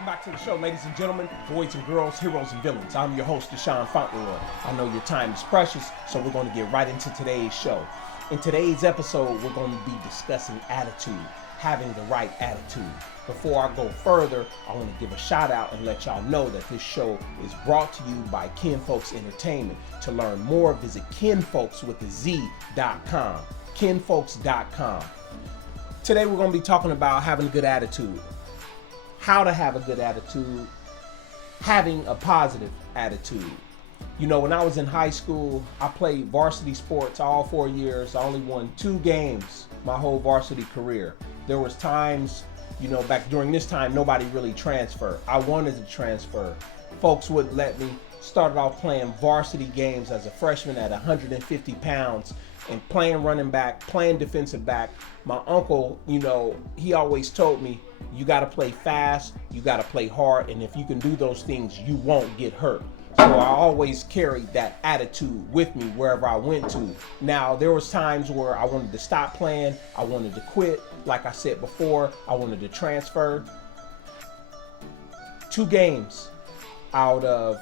Welcome back to the show, ladies and gentlemen, boys and girls, heroes and villains. I'm your host, Deshaun Fauntleroy. I know your time is precious, so we're going to get right into today's show. In today's episode, we're going to be discussing attitude, having the right attitude. Before I go further, I want to give a shout out and let y'all know that this show is brought to you by Kinfolks Entertainment. To learn more, visit kinfolks.com. Kinfolks.com. Today we're going to be talking about having a good attitude. How to have a good attitude, having a positive attitude. You know, when I was in high school, I played varsity sports all 4 years. I only won 2 games my whole varsity career. There was times, you know, back during this time, nobody really transferred. I wanted to transfer. Folks wouldn't let me. Started off playing varsity games as a freshman at 150 pounds and playing running back, playing defensive back. My uncle, you know, he always told me, you got to play fast, you got to play hard, and if you can do those things, you won't get hurt. So I always carried that attitude with me wherever I went to. Now, there was times where I wanted to stop playing, I wanted to quit. Like I said before, I wanted to transfer. 2 games out of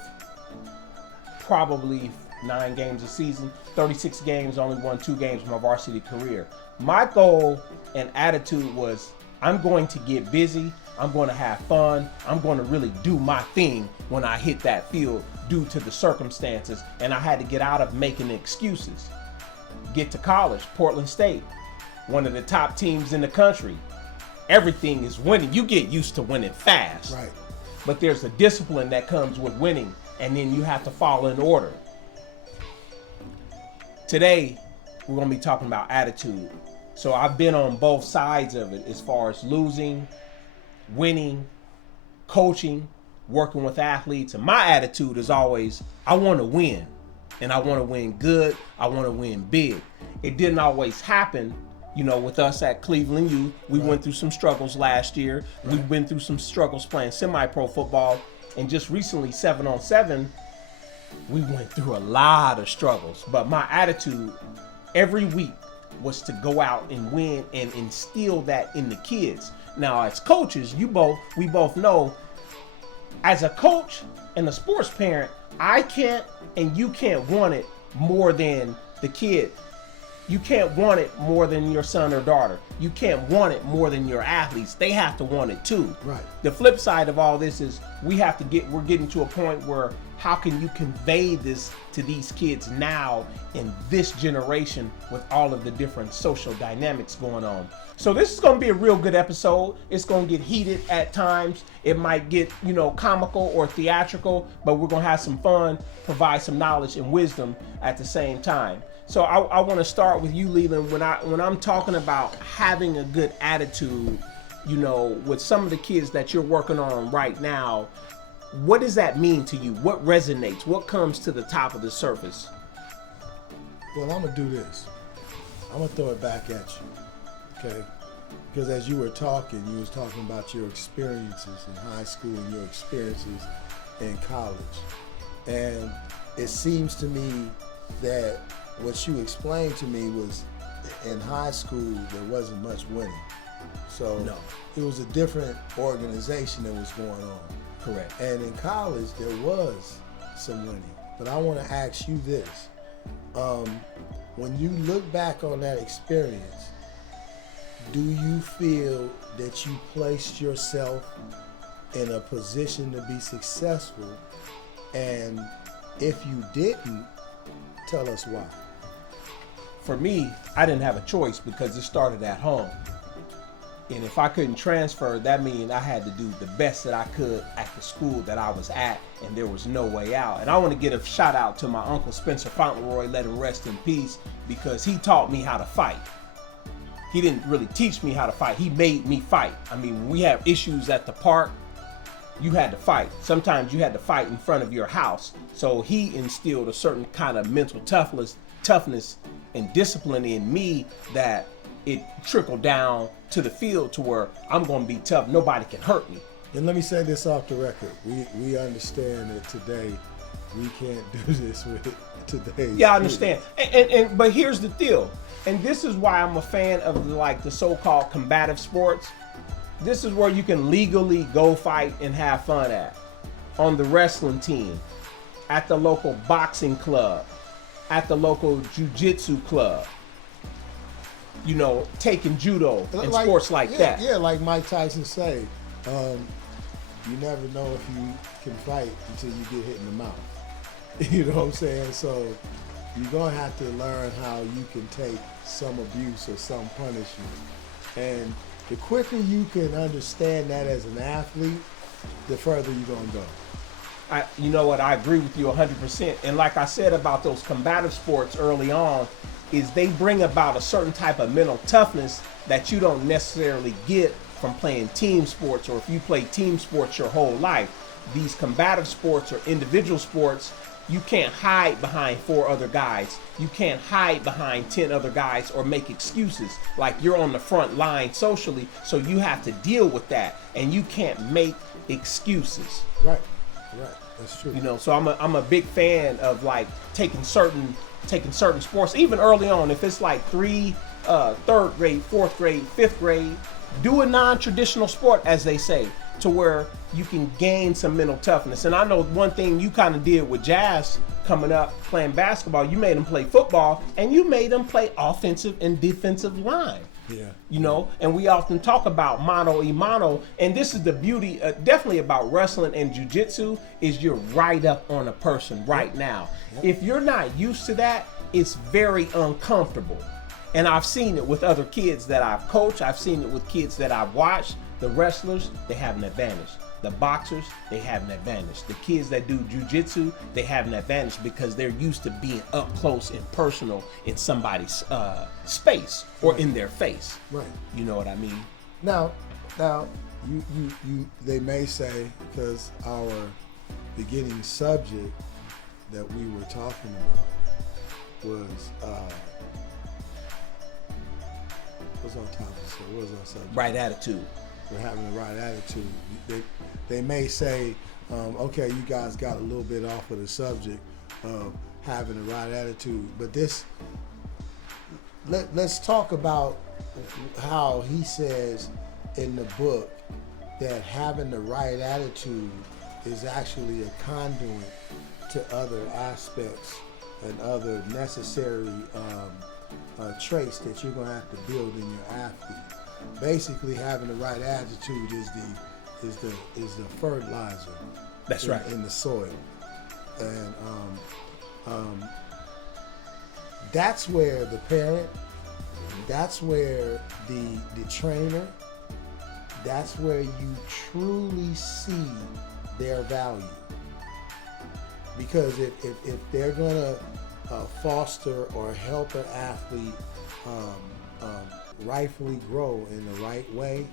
probably 9 games a season, 36 games, only won 2 games in my varsity career. My goal and attitude was, I'm going to get busy, I'm going to have fun, I'm going to really do my thing when I hit that field due to the circumstances, and I had to get out of making excuses. Get to college, Portland State, one of the top teams in the country. Everything is winning. You get used to winning fast. Right. But there's a discipline that comes with winning, and then you have to follow in order. Today, we're going to be talking about attitude. So I've been on both sides of it as far as losing, winning, coaching, working with athletes. And my attitude is always, I want to win. And I want to win good. I want to win big. It didn't always happen, you know, with us at Cleveland U. We went through some struggles last year. We went through some struggles playing semi-pro football. And just recently, 7-on-7, we went through a lot of struggles. But my attitude every week was to go out and win and instill that in the kids. Now, as coaches, we both know, as a coach and a sports parent, I can't and you can't want it more than the kid. You can't want it more than your son or daughter. You can't want it more than your athletes. They have to want it too. Right. The flip side of all this is we're getting to a point where how can you convey this to these kids now in this generation with all of the different social dynamics going on? So this is going to be a real good episode. It's going to get heated at times. It might get, you know, comical or theatrical, but we're going to have some fun, provide some knowledge and wisdom at the same time. So I want to start with you, Leland. When I'm talking about having a good attitude, you know, with some of the kids that you're working on right now, what does that mean to you? What resonates? What comes to the top of the surface? Well, I'm going to do this. I'm going to throw it back at you, okay? Because as you were talking, you was talking about your experiences in high school and your experiences in college. And it seems to me that what you explained to me was in high school, there wasn't much winning. So No. It was a different organization that was going on. Correct. And in college, there was some winning. But I want to ask you this. When you look back on that experience, do you feel that you placed yourself in a position to be successful? And if you didn't, tell us why. For me, I didn't have a choice because it started at home. And if I couldn't transfer, that means I had to do the best that I could at the school that I was at, and there was no way out. And I want to give a shout out to my uncle Spencer Fauntleroy, let him rest in peace, because he taught me how to fight. He didn't really teach me how to fight. He made me fight. I mean, when we have issues at the park, you had to fight. Sometimes you had to fight in front of your house. So he instilled a certain kind of mental toughness and discipline in me that it trickled down to the field to where I'm going to be tough. Nobody can hurt me. And let me say this off the record. We understand that today we can't do this with today's Yeah, I understand. And but here's the deal. And this is why I'm a fan of the so-called combative sports. This is where you can legally go fight and have fun at. On the wrestling team, at the local boxing club, at the local jiu-jitsu club. You know, taking judo and sports like that. Yeah, like Mike Tyson say, you never know if you can fight until you get hit in the mouth. You know what I'm saying? So you're going to have to learn how you can take some abuse or some punishment. And the quicker you can understand that as an athlete, the further you're going to go. You know what? I agree with you 100%. And like I said about those combative sports early on, is they bring about a certain type of mental toughness that you don't necessarily get from playing team sports, or if you play team sports your whole life. These combative sports or individual sports, you can't hide behind 4 other guys. You can't hide behind 10 other guys or make excuses like you're on the front line socially, so you have to deal with that, and you can't make excuses. Right, that's true. You know, so I'm a big fan of like taking certain sports, even early on. If it's like 3rd grade, 4th grade, 5th grade, do a non-traditional sport, as they say, to where you can gain some mental toughness. And I know one thing you kind of did with Jazz coming up, playing basketball, you made him play football, and you made him play offensive and defensive line. Yeah. You know, and we often talk about mano y mano, and this is the beauty, definitely about wrestling and jiu-jitsu, is you're right up on a person right now. Yep. If you're not used to that, it's very uncomfortable. And I've seen it with other kids that I've coached. I've seen it with kids that I've watched. The wrestlers, they have an advantage. The boxers, they have an advantage. The kids that do jiu-jitsu, they have an advantage because they're used to being up close and personal in somebody's space or in their face. Right. You know what I mean? Now, you they may say, because our beginning subject that we were talking about was what's on topic? So what was our subject? Right attitude. We're having the right attitude. They may say, okay, you guys got a little bit off of the subject of having the right attitude, but let's talk about how he says in the book that having the right attitude is actually a conduit to other aspects and other necessary traits that you're going to have to build in your athlete. Basically, having the right attitude is the fertilizer. That's right. In the soil, and that's where the parent, that's where the trainer, that's where you truly see their value. Because if they're gonna foster or help an athlete rightfully grow in the right way,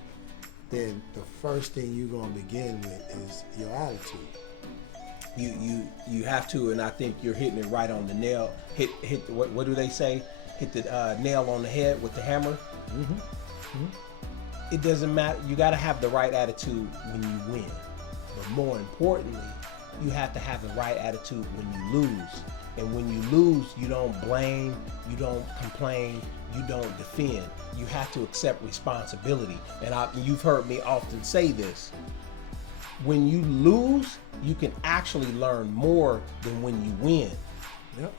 then the first thing you're going to begin with is your attitude. You have to, and I think you're hitting it right on the nail. Hit what do they say? Hit the nail on the head with the hammer. Mm-hmm. Mm-hmm. It doesn't matter. You got to have the right attitude when you win, but more importantly, you have to have the right attitude when you lose. And when you lose, you don't blame, you don't complain, you don't defend. You have to accept responsibility. And you've heard me often say this. When you lose, you can actually learn more than when you win. Yep.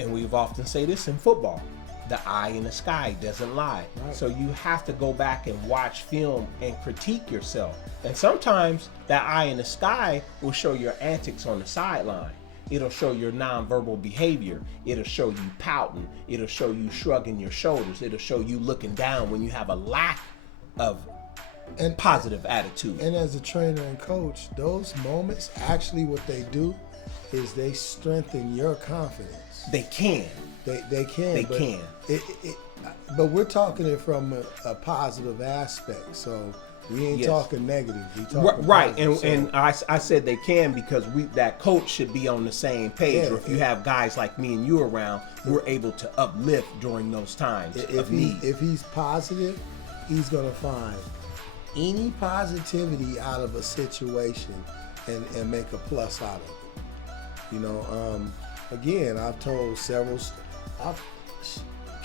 And we've often say this in football. The eye in the sky doesn't lie. Right. So you have to go back and watch film and critique yourself. And sometimes that eye in the sky will show your antics on the sideline. It'll show your nonverbal behavior. It'll show you pouting. It'll show you shrugging your shoulders. It'll show you looking down when you have a lack of positive attitude. And as a trainer and coach, those moments, actually what they do is they strengthen your confidence. They can. They can. They can. But we're talking it from a positive aspect. So we ain't talking negative. We talking right. Positive. And I said they can because that coach should be on the same page. Yeah, or if you have guys like me and you around, we're able to uplift during those times of need. If he's positive, he's gonna find any positivity out of a situation and make a plus out of it. You know, again, I've told several.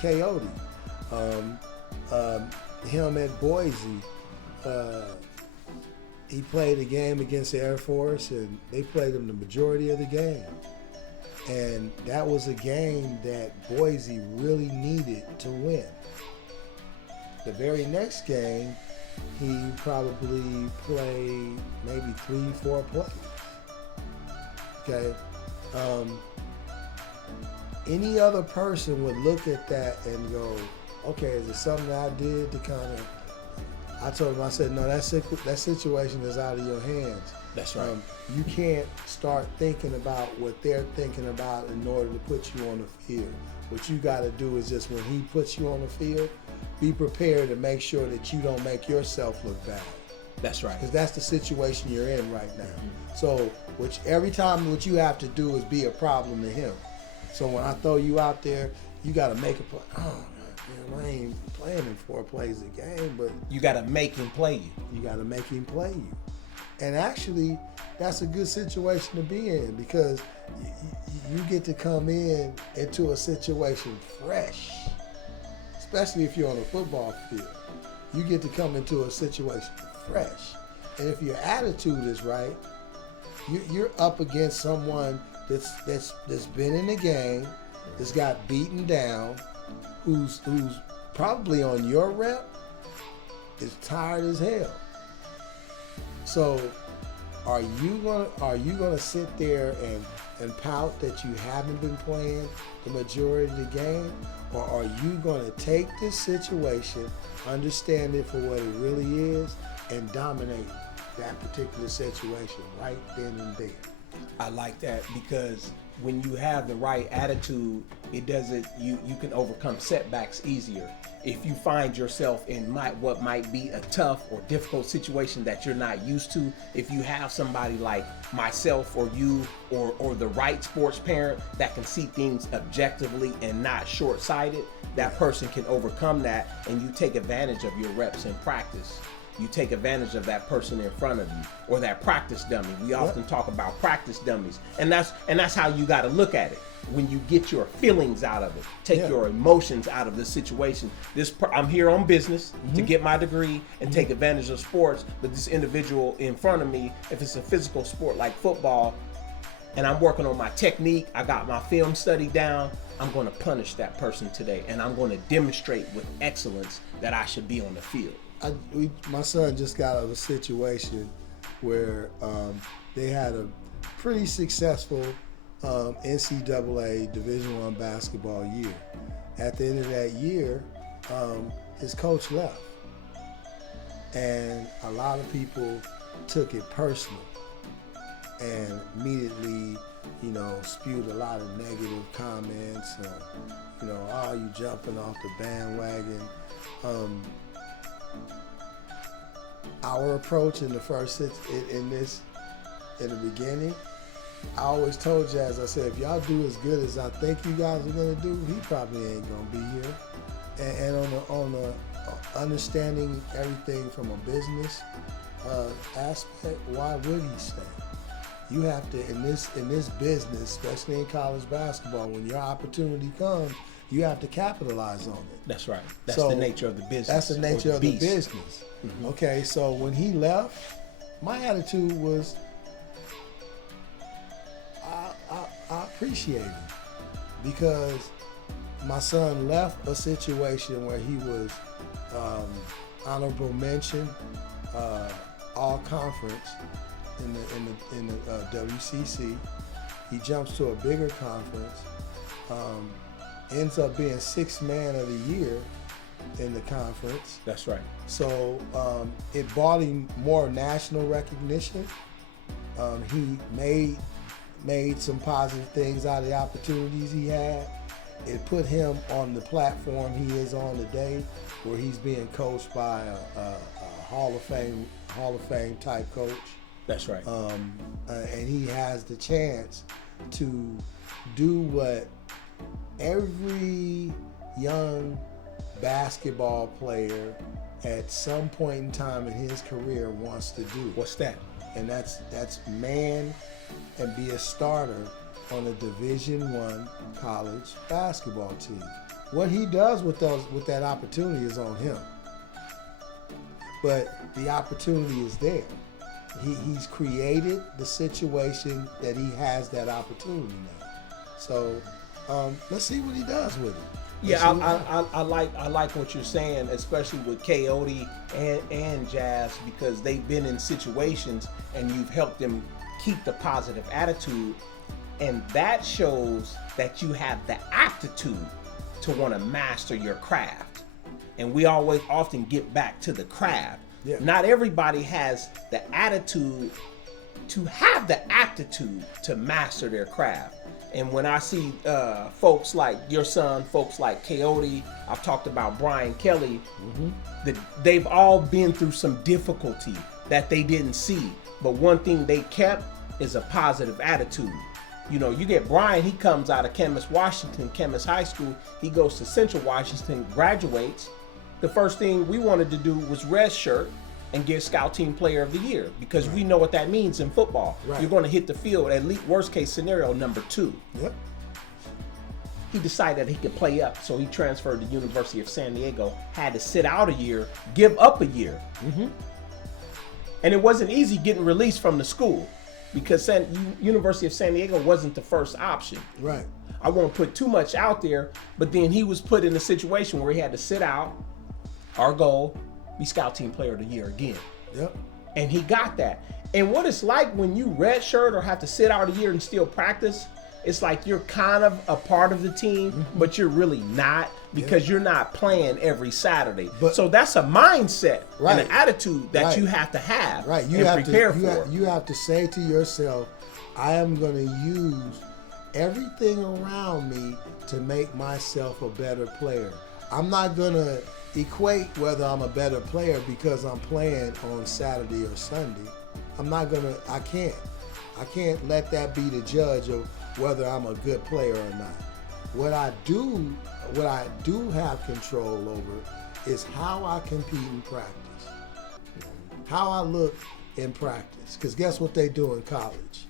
Coyote, him at Boise, he played a game against the Air Force, and they played him the majority of the game. And that was a game that Boise really needed to win. The very next game, he probably played maybe 3-4 plays. Okay. Any other person would look at that and go, okay, is it something I did to kind of, I told him, I said, no, that situation is out of your hands. That's right. You can't start thinking about what they're thinking about in order to put you on the field. What you got to do is just when he puts you on the field, be prepared to make sure that you don't make yourself look bad. That's right. Because that's the situation you're in right now. Mm-hmm. So every time what you have to do is be a problem to him. So when I throw you out there, you got to make a play. Oh, man, I ain't playing him 4 plays a game, but you got to make him play you. You got to make him play you. And actually, that's a good situation to be in because you get to come into a situation fresh, especially if you're on a football field. You get to come into a situation fresh. And if your attitude is right, you're up against someone that's been in the game, that's got beaten down, who's probably on your rep, is tired as hell. So are you gonna sit there and pout that you haven't been playing the majority of the game? Or are you gonna take this situation, understand it for what it really is, and dominate that particular situation right then and there? I like that because when you have the right attitude, it doesn't. You can overcome setbacks easier. If you find yourself in what might be a tough or difficult situation that you're not used to, if you have somebody like myself or you or the right sports parent that can see things objectively and not short-sighted, that person can overcome that, and you take advantage of your reps in practice. You take advantage of that person in front of you or that practice dummy. We often talk about practice dummies, and that's how you got to look at it. When you get your feelings out of it, take your emotions out of the situation. I'm here on business to get my degree and take advantage of sports, but this individual in front of me, if it's a physical sport like football, and I'm working on my technique, I got my film study down, I'm going to punish that person today, and I'm going to demonstrate with excellence that I should be on the field. My son just got out of a situation where they had a pretty successful NCAA Division I basketball year. At the end of that year, his coach left. And a lot of people took it personal and immediately, spewed a lot of negative comments. Oh, you jumping off the bandwagon. Our approach in the beginning, I always told Jazz, I said, if y'all do as good as I think you guys are gonna do, he probably ain't gonna be here. And on the understanding everything from a business aspect, why would he stay? You have to in this business, especially in college basketball, when your opportunity comes, you have to capitalize on it. That's right. That's the nature of the business. That's the nature of the business. Mm-hmm. Okay, so when he left, my attitude was, I appreciate him because my son left a situation where he was honorable mention, all conference in the WCC. He jumps to a bigger conference. Ends up being 6th man of the year in the conference. That's right. So it brought him more national recognition. He made some positive things out of the opportunities he had. It put him on the platform he is on today, where he's being coached by a Hall of Fame type coach. That's right. And he has the chance to do what every young basketball player at some point in time in his career wants to do. What's that? And that's man and be a starter on a Division I college basketball team. What he does with that opportunity is on him. but the opportunity is there. He's created the situation that he has that opportunity now. So let's see what he does with it. Yeah, I like what you're saying, especially with Coyote and Jazz, because they've been in situations and you've helped them keep the positive attitude, and that shows that you have the aptitude to want to master your craft. And we always often get back to the craft. Yeah. Not everybody has the attitude to have the aptitude to master their craft. And when I see folks like your son, folks like Coyote, I've talked about Brian Kelly, that they've all been through some difficulty that they didn't see. But one thing they kept is a positive attitude. You know, you get Brian, he comes out of Camas, Washington, Camas High School. He goes to Central Washington, graduates. The first thing we wanted to do was redshirt and get Scout Team Player of the Year, because we know what that means in football. Right. You're going to hit the field at least worst case scenario number 2. Yep. He decided that he could play up, so he transferred to University of San Diego, had to sit out a year, give up a year. And it wasn't easy getting released from the school, because University of San Diego wasn't the first option. Right. I won't put too much out there, but then he was put in a situation where he had to sit out. Our goal, be Scout Team Player of the Year again. Yep. And he got that. And what it's like when you redshirt or have to sit out a year and still practice, it's like you're kind of a part of the team, but you're really not, because you're not playing every Saturday. So that's a mindset and an attitude that you have to have and prepare for. You have to say to yourself, I am going to use everything around me to make myself a better player. I'm not going to equate whether I'm a better player because I'm playing on Saturday or Sunday. I can't let that be the judge of whether I'm a good player or not. What I do have control over is how I compete in practice, how I look in practice. Because guess what they do in college?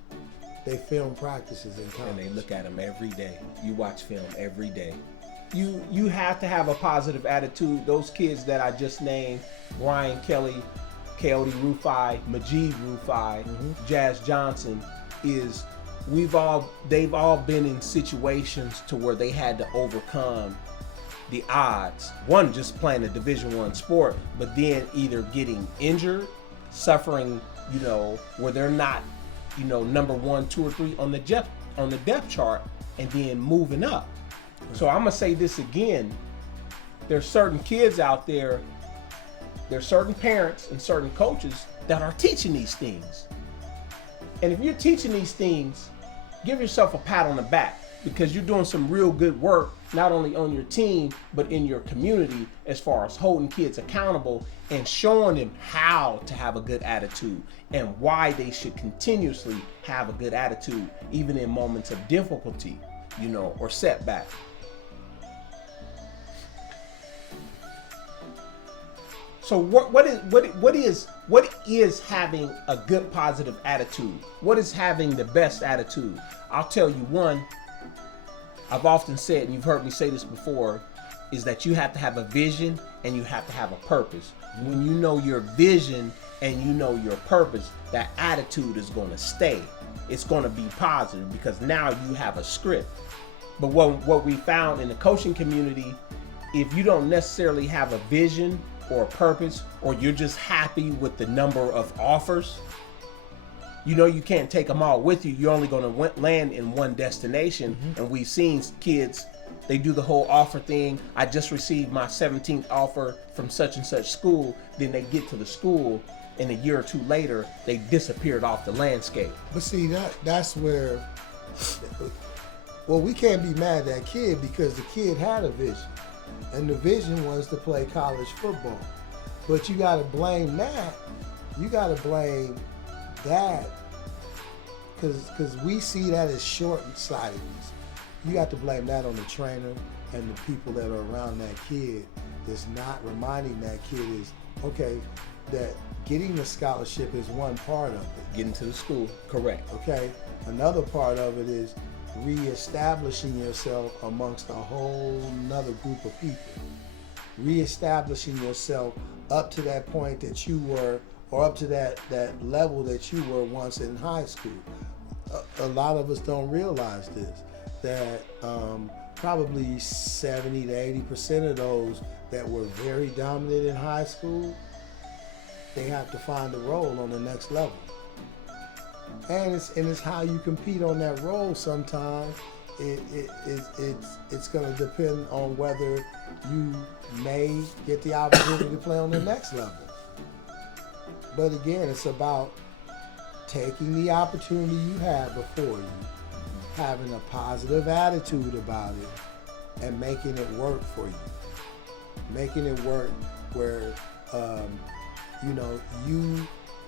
They film practices in college. And they look at them every day. You watch film every day. You have to have a positive attitude. Those kids that I just named, Brian Kelly, Coyote Rufai, Majid Rufai, Jazz Johnson, they've all been in situations to where they had to overcome the odds. One, just playing a Division I sport, but then either getting injured, suffering, where they're not, number 1, 2, or 3 on the depth chart, and then moving up. So I'm gonna say this again. There's certain kids out there, there's certain parents and certain coaches that are teaching these things. And if you're teaching these things, give yourself a pat on the back, because you're doing some real good work, not only on your team, but in your community, as far as holding kids accountable and showing them how to have a good attitude and why they should continuously have a good attitude, even in moments of difficulty, or setback. So what is having a good positive attitude? What is having the best attitude? I'll tell you one, I've often said, and you've heard me say this before, is that you have to have a vision and you have to have a purpose. When you know your vision and you know your purpose, that attitude is going to stay. It's going to be positive, because now you have a script. But what we found in the coaching community, if you don't necessarily have a vision or a purpose, or you're just happy with the number of offers, you can't take them all with you. You're only going to land in one destination. And we've seen kids, they do the whole offer thing. I just received my 17th offer from such and such school. Then they get to the school, and a year or two later, they disappeared off the landscape. But see, that's where, we can't be mad at that kid, because the kid had a vision. And the vision was to play college football. But you got to blame that. You got to blame that, because we see that as short-sightedness. You got to blame that on the trainer and the people that are around that kid that's not reminding that kid is, okay, that getting the scholarship is one part of it. Getting to the school, correct. Okay, another part of it is reestablishing yourself amongst a whole nother group of people. Reestablishing yourself up to that point that you were, or up to that level that you were once in high school. A lot of us don't realize this, that probably 70 to 80% of those that were very dominant in high school, they have to find a role on the next level. And it's how you compete on that role sometimes. It's going to depend on whether you may get the opportunity to play on the next level. But again, it's about taking the opportunity you have before you, having a positive attitude about it, and making it work for you. Making it work where,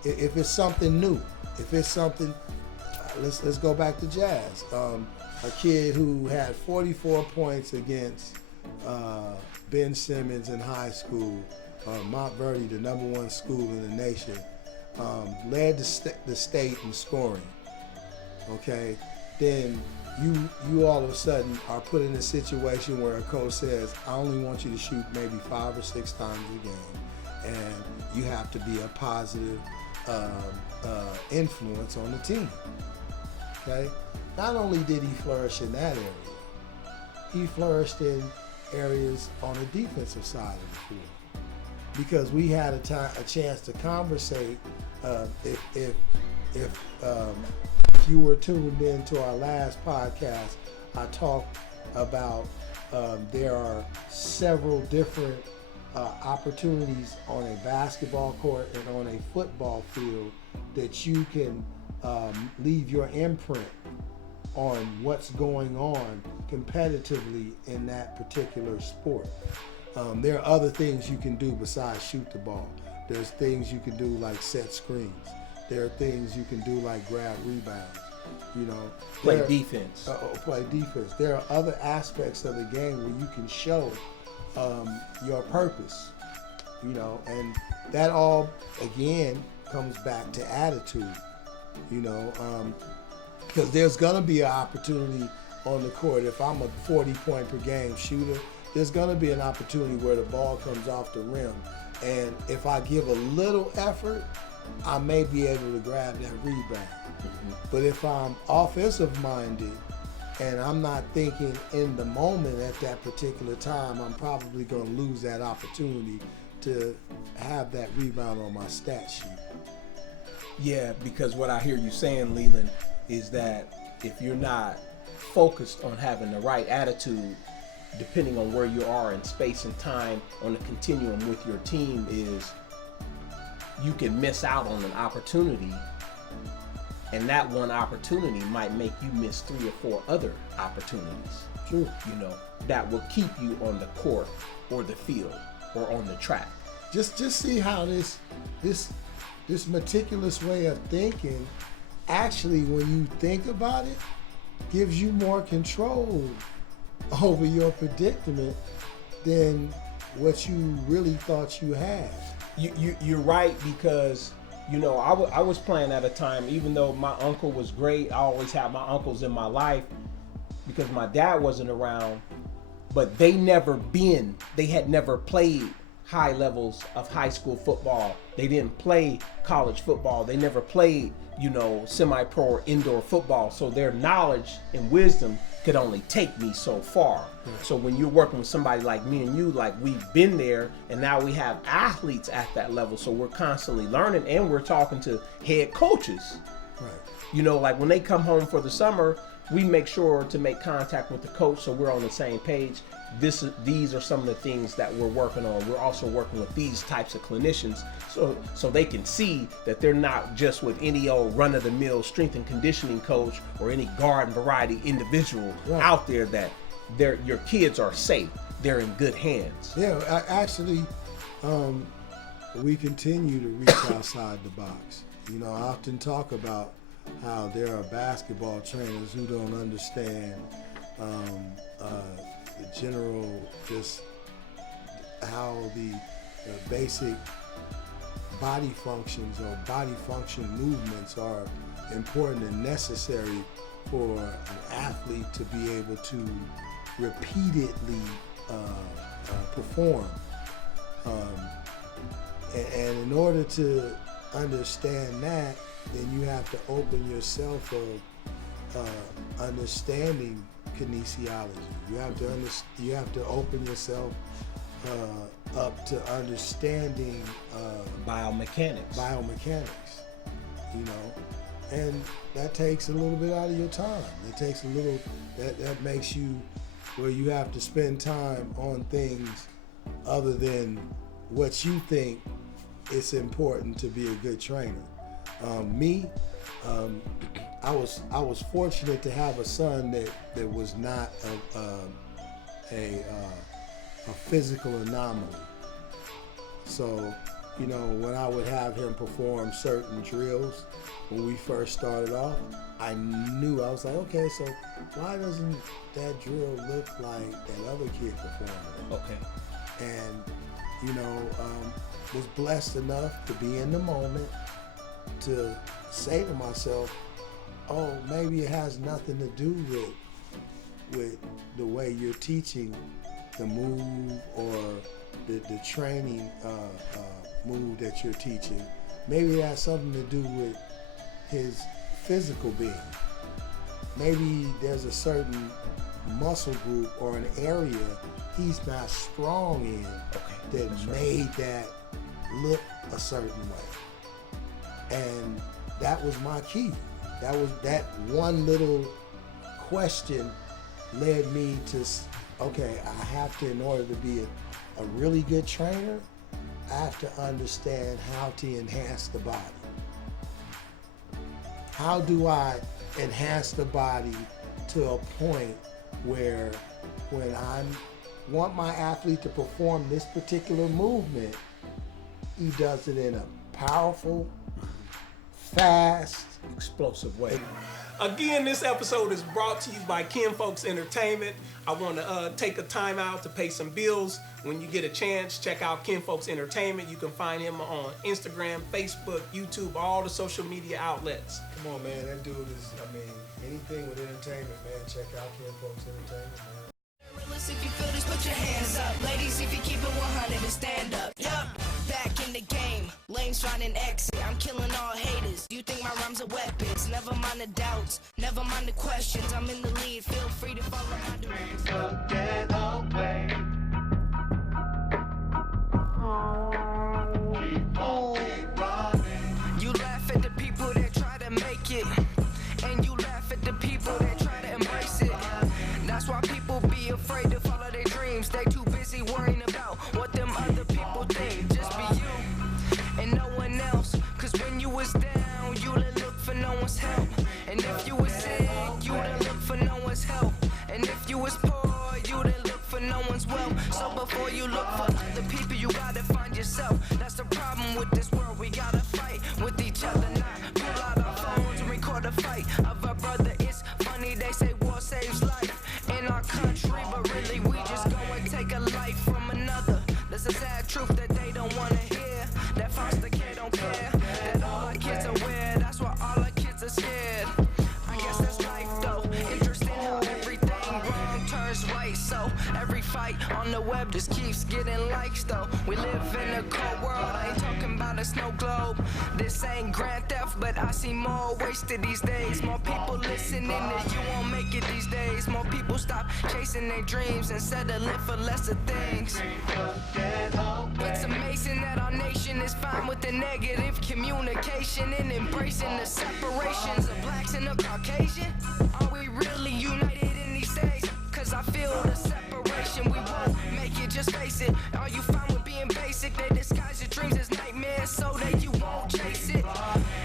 if it's something new, if it's something, let's go back to jazz. A kid who had 44 points against Ben Simmons in high school, Montverde, the #1 school in the nation, led the state in scoring. Okay, then you all of a sudden are put in a situation where a coach says, I only want you to shoot maybe 5 or 6 times a game, and you have to be a positive influence on the team. Okay, not only did he flourish in that area, he flourished in areas on the defensive side of the field, because we had a chance to conversate. If you were tuned in to our last podcast, I talked about there are several different opportunities on a basketball court and on a football field that you can leave your imprint on what's going on competitively in that particular sport. There are other things you can do besides shoot the ball. There's things you can do like set screens. There are things you can do like grab rebounds. Play defense. Play defense. There are other aspects of the game where you can show your purpose. And that all again comes back to attitude. Because there's gonna be an opportunity on the court. If I'm a 40-point per game shooter, there's gonna be an opportunity where the ball comes off the rim, and if I give a little effort, I may be able to grab that rebound. Mm-hmm. But if I'm offensive minded and I'm not thinking in the moment at that particular time, I'm probably going to lose that opportunity to have that rebound on my stat sheet. Yeah, because what I hear you saying, Leland, is that if you're not focused on having the right attitude, depending on where you are in space and time on the continuum with your team, is you can miss out on an opportunity, and that one opportunity might make you miss 3 or 4 other opportunities. True. That will keep you on the court or the field or on the track. Just see how this meticulous way of thinking, actually, when you think about it, gives you more control over your predicament than what you really thought you had. You're right, because I was playing at a time, even though my uncle was great. I always had my uncles in my life because my dad wasn't around, but they had never played high levels of high school football. They didn't play college football. They never played, semi-pro or indoor football. So their knowledge and wisdom could only take me so far. Right. So when you're working with somebody like me and you, like we've been there, and now we have athletes at that level, so we're constantly learning, and we're talking to head coaches. Right. Like when they come home for the summer, we make sure to make contact with the coach so we're on the same page. These are some of the things that we're working on. We're also working with these types of clinicians so they can see that they're not just with any old run-of-the-mill strength and conditioning coach or any garden variety individual out there, that your kids are safe. They're in good hands. Yeah, actually, we continue to reach outside the box. I often talk about how there are basketball trainers who don't understand the general, just how the basic body functions or body function movements are important and necessary for an athlete to be able to repeatedly perform. And in order to understand that, then you have to open yourself of understanding kinesiology. You have to open yourself up to understanding biomechanics. You know, and that takes a little bit out of your time. It takes a little. That makes you where you have to spend time on things other than what you think it's important to be a good trainer. I was fortunate to have a son that was not a physical anomaly. So, you know, when I would have him perform certain drills when we first started off, I was like, okay, so why doesn't that drill look like that other kid performing? Okay. And, you know, was blessed enough to be in the moment to say to myself, oh, maybe it has nothing to do with the way you're teaching the move or the training move that you're teaching. Maybe it has something to do with his physical being. Maybe there's a certain muscle group or an area he's not strong in that made that look a certain way. And that was my key. That one little question led me to, okay, I have to, in order to be a really good trainer, I have to understand how to enhance the body. How do I enhance the body to a point where when I want my athlete to perform this particular movement, he does it in a powerful, fast, explosive way. Again, this episode is brought to you by Kinfolks Entertainment. I want to take a time out to pay some bills. When you get a chance, check out Kinfolks Entertainment. You can find him on Instagram, Facebook, YouTube, all the social media outlets. Come on, man. That dude is, anything with entertainment, man, check out Kinfolks Entertainment, man. If you feel this, put your hands up. Ladies, if you keep it 100 and stand up. Yup, back in the game. Lanes trying to exit. I'm killing all haters. You think my rhymes are weapons? Never mind the doubts. Never mind the questions. I'm in the lead. Feel free to follow my direction. Get away. Keep running. You laugh at the people that try to make it. And you laugh at the people that try to embrace it. That's why people be afraid to follow their dreams. They too busy worrying about what them other people think. Just be you and no one else. Cause when you was down, you didn't look for no one's help. And if you was sick, you didn't look for no one's help. And if you was poor, you didn't look for no one's wealth. So before you look for other people, you gotta find yourself. That's the problem with this world. We gotta fight with each other, not pull out our phones and record a fight of a brother. It's funny they say war saves life in our country, but really we just go and take a life from another. That's a sad truth that they don't wanna hear. That foster care don't care. That all our kids are weird. That's why all our kids are scared. I guess that's life though. Interesting how everything wrong turns right. So every fight on the web just keeps getting likes though. We live in a cold world. I ain't talking about a snow globe. This ain't Grand Theft, but I see more wasted these days. More people listening to you won't make it these days. More people stop chasing their dreams and settling for lesser things. It's amazing that our nation is fine with the negative communication and embracing the separations of blacks and the Caucasian. Are we really united in these days? Cause I feel the separation, we won't make it, just face it. Are you fine with being basic? They disguise your dreams as nightmares so that you won't chase it.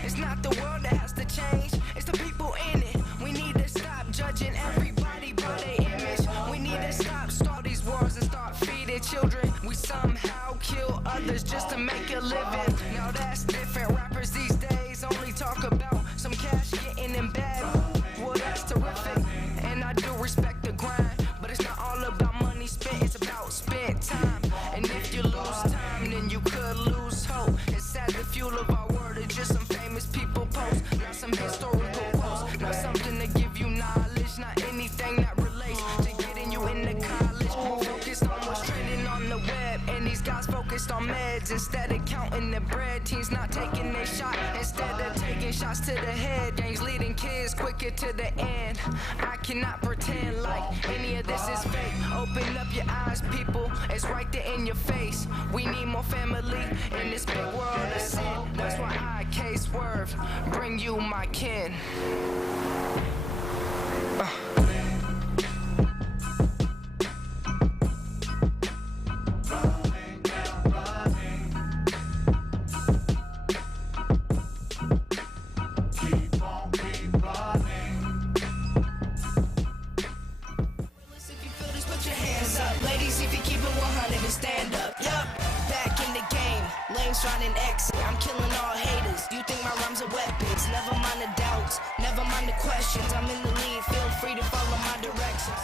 It's not the world that has to change, it's the people in it. We need to stop judging everybody by their image. We need to start these wars and start feeding children. We somehow kill others just to make a living. Now that's different. Rappers these days only talk about some cash getting in bed. Well, that's terrific, and I do respect the grind, but it's not all about money spent, it's about spent time. And if you lose time, then you could lose hope. It's sad the fuel of our world is just some famous people post, not some historical quotes, not something to give you knowledge, not anything that relates to getting you into college. More focused on what's trending on the web, and these guys focus focused on meds instead of counting the bread. Teens not taking their shot instead of taking shots to the head. Gangs leading kids quicker to the end. I cannot pretend like any of this is fake. Open up your eyes, people, it's right there in your face. We need more family in this big world of sin. That's why I, K-Swerve, bring you my kin. Stand up, yup, back in the game, lanes trying to exit, I'm killing all haters, you think my rhymes are weapons, never mind the doubts, never mind the questions, I'm in the lead, feel free to follow my directions.